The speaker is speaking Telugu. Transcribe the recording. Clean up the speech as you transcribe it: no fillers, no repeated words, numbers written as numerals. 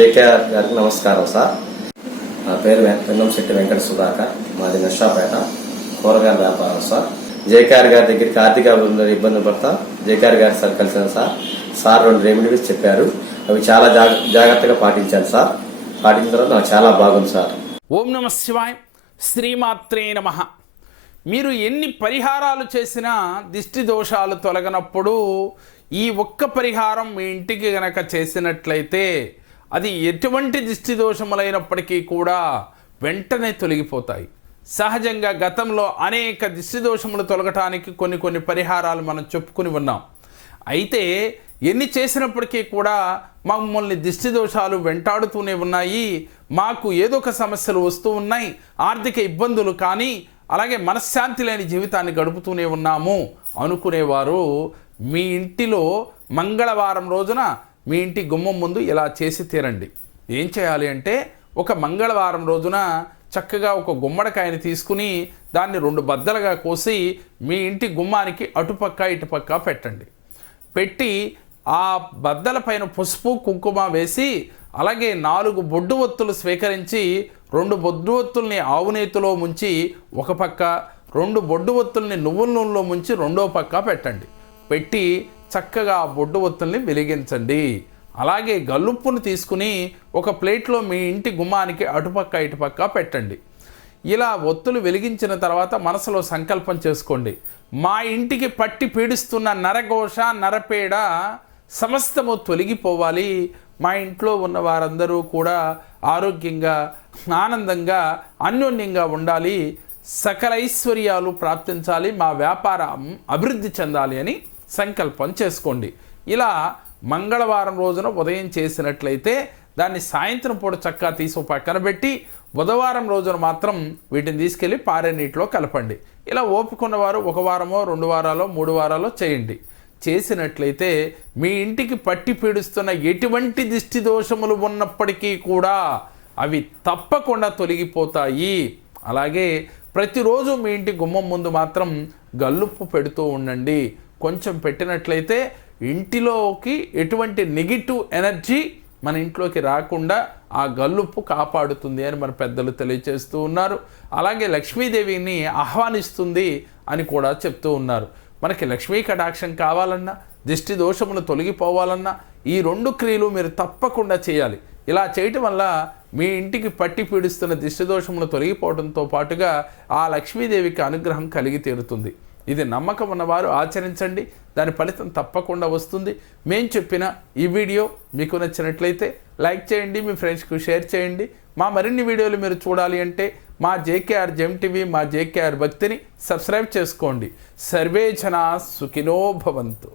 జేకేఆర్ గారికి నమస్కారం సార్. నా పేరు పెన్నంశెట్టి వెంకట సుధాకర్. మాది నర్సాపేట. కూరగాయల వ్యాపారం సార్. జేకేఆర్ గారి దగ్గరికి ఆర్థిక అభివృద్ధి ఇబ్బంది పడతా జేకేఆర్ గారి సార్ కలిసాను సార్ 2 రెమెడీస్ చెప్పారు. అవి చాలా జాగ్రత్తగా పాటించాను సార్. పాటించిన తర్వాత నాకు చాలా బాగుంది సార్. ఓం నమ శివాయ. శ్రీమాత్రే నమః. మీరు ఎన్ని పరిహారాలు చేసినా దిష్టి దోషాలు తొలగనప్పుడు ఈ ఒక్క పరిహారం మీ ఇంటికి గనక చేసినట్లయితే అది ఎటువంటి దిష్టి దోషములైనప్పటికీ కూడా వెంటనే తొలగిపోతాయి. సహజంగా గతంలో అనేక దిష్టి దోషములు తొలగటానికి కొన్ని పరిహారాలు మనం చెప్పుకుని ఉన్నాం. అయితే ఎన్ని చేసినప్పటికీ కూడా మమ్మల్ని దిష్టి దోషాలు వెంటాడుతూనే ఉన్నాయి, మాకు ఏదో ఒక సమస్యలు వస్తూ ఉన్నాయి, ఆర్థిక ఇబ్బందులు కానీ అలాగే మనశ్శాంతి లేని జీవితాన్ని గడుపుతూనే ఉన్నాము అనుకునేవారు మీ ఇంటిలో మంగళవారం రోజున మీ ఇంటి గుమ్మం ముందు ఇలా చేసి తీరండి. ఏం చేయాలి అంటే ఒక మంగళవారం రోజున చక్కగా ఒక గుమ్మడికాయని తీసుకుని దాన్ని 2 బద్దలుగా కోసి మీ ఇంటి గుమ్మానికి అటుపక్క ఇటుపక్క పెట్టండి. పెట్టి ఆ బద్దల పైన పసుపు కుంకుమ వేసి అలాగే 4 బొడ్డు ఒత్తులు స్వీకరించి 2 బొడ్డు ఒత్తుల్ని ఆవు నేతిలో ముంచి ఒక పక్క, 2 బొడ్డు ఒత్తుల్ని నువ్వుల నూనెలో ముంచి రెండో పక్క పెట్టండి. పెట్టి చక్కగా ఆ బొడ్డు ఒత్తుల్ని వెలిగించండి. అలాగే గల్లుప్పును తీసుకుని ఒక ప్లేట్లో మీ ఇంటి గుమ్మానికి అటుపక్క ఇటుపక్క పెట్టండి. ఇలా ఒత్తులు వెలిగించిన తర్వాత మనసులో సంకల్పం చేసుకోండి, మా ఇంటికి పట్టి పీడిస్తున్న నరఘోష నరపేడ సమస్తము తొలగిపోవాలి, మా ఇంట్లో ఉన్న వారందరూ కూడా ఆరోగ్యంగా ఆనందంగా అన్యోన్యంగా ఉండాలి, సకల ఐశ్వర్యాలు ప్రాప్తించాలి, మా వ్యాపారం అభివృద్ధి చెందాలి అని సంకల్పం చేసుకోండి. ఇలా మంగళవారం రోజున ఉదయం చేసినట్లయితే దాన్ని సాయంత్రం పూట చక్కగా తీసి పక్కన పెట్టి బుధవారం రోజున మాత్రం వీటిని తీసుకెళ్ళి పారే నీటిలో కలపండి. ఇలా ఓపుకున్నవారు 1 వారమో 2 వారాలో 3 వారాలో చేయండి. చేసినట్లయితే మీ ఇంటికి పట్టి పీడిస్తున్న ఎటువంటి దిష్టి దోషములు ఉన్నప్పటికీ కూడా అవి తప్పకుండా తొలగిపోతాయి. అలాగే ప్రతిరోజు మీ ఇంటి గుమ్మం ముందు మాత్రం గల్లుప్పు పెడుతూ ఉండండి. కొంచెం పెట్టినట్లయితే ఇంటిలోకి ఎటువంటి నెగిటివ్ ఎనర్జీ మన ఇంట్లోకి రాకుండా ఆ గల్లుప్పు కాపాడుతుంది అని మన పెద్దలు తెలియజేస్తూ ఉన్నారు. అలాగే లక్ష్మీదేవిని ఆహ్వానిస్తుంది అని కూడా చెప్తూ ఉన్నారు. మనకి లక్ష్మీ కటాక్షం కావాలన్నా దిష్టి దోషములు తొలగిపోవాలన్నా ఈ 2 క్రియలు మీరు తప్పకుండా చేయాలి. ఇలా చేయటం వల్ల మీ ఇంటికి పట్టి పీడిస్తున్న దిష్టి దోషములు తొలగిపోవడంతో పాటుగా ఆ లక్ష్మీదేవికి అనుగ్రహం కలిగి తీరుతుంది. ఇది నమ్మకం ఉన్నవారు ఆచరించండి, దాని ఫలితం తప్పకుండా వస్తుంది. మేము చెప్పిన ఈ వీడియో మీకు నచ్చినట్లయితే లైక్ చేయండి, మీ ఫ్రెండ్స్కి షేర్ చేయండి. మా మరిన్ని వీడియోలు మీరు చూడాలి అంటే మా జేకేఆర్ జెమ్ టీవీ, మా జేకేఆర్ భక్తిని సబ్స్క్రైబ్ చేసుకోండి. సర్వే జనా సుఖినో భవంతు.